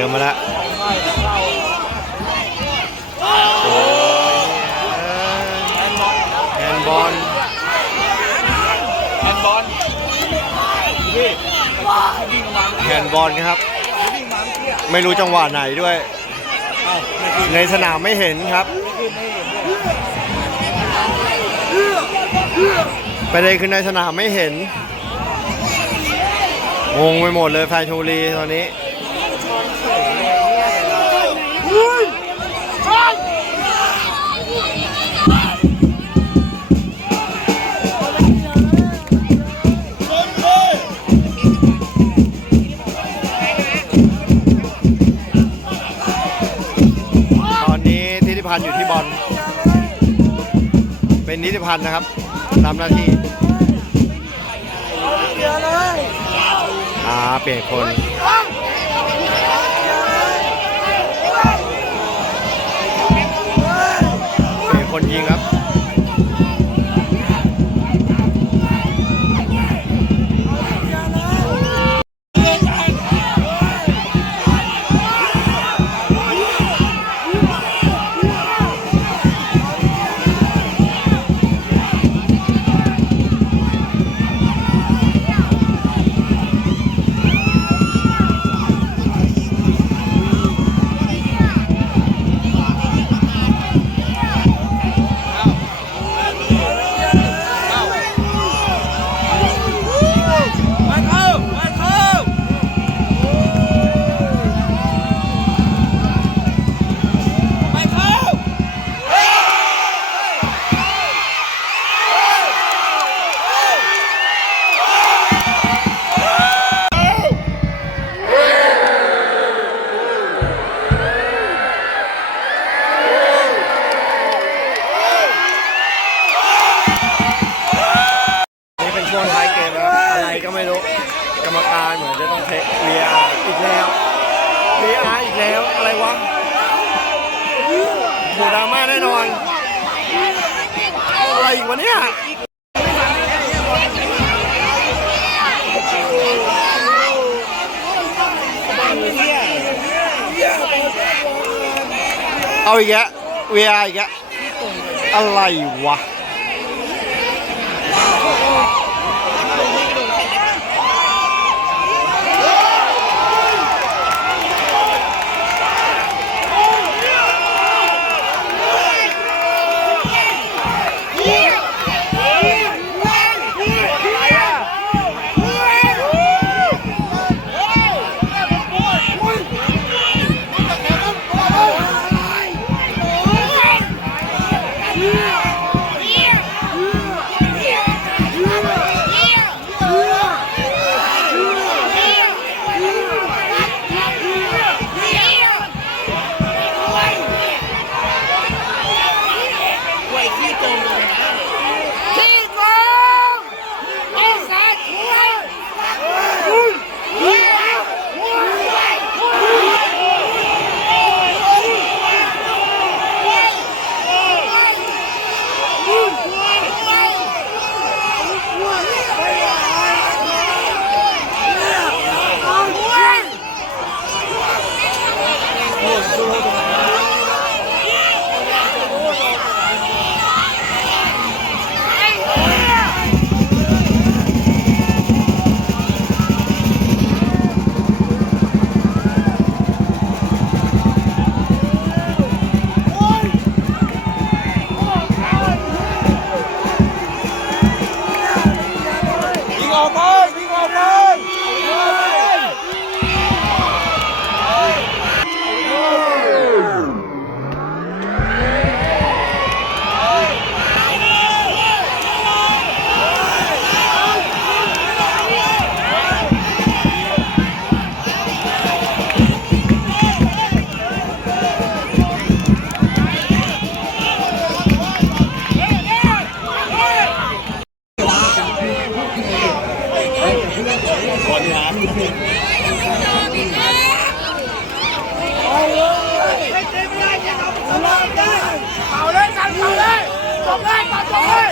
เดินมาแล้วโอ้ยแฮนด์บอลแอนบอลพี่วิ่งมาแฮนด์บอลครับวิ่งมาเมื่อกี้ไม่รู้จังหวะไหนด้วยเอ้าไม่ขึ้นในสนามไม่เห็นครับไม่ขึ้นไม่เห็นด้วยประเด็นคือในสนามไม่เห็นงงไปหมดเลยแฟนชลบุรีตอนนี้ ตอนนี้ทิติ พันธ์อยู่ที่บอล เป็นนิติพันธ์นะครับทำหน้าที่อ่าเปลี่ยนคน นยิงครับ อะไรวะหูดราม่าแน่นอน อะไรอีกวะเนี่ยเอาอีกแล้ว VR อีกแล้วอะไรวะ เอาเลยสั่งเอาเลยจบเลยก่อนจบเลย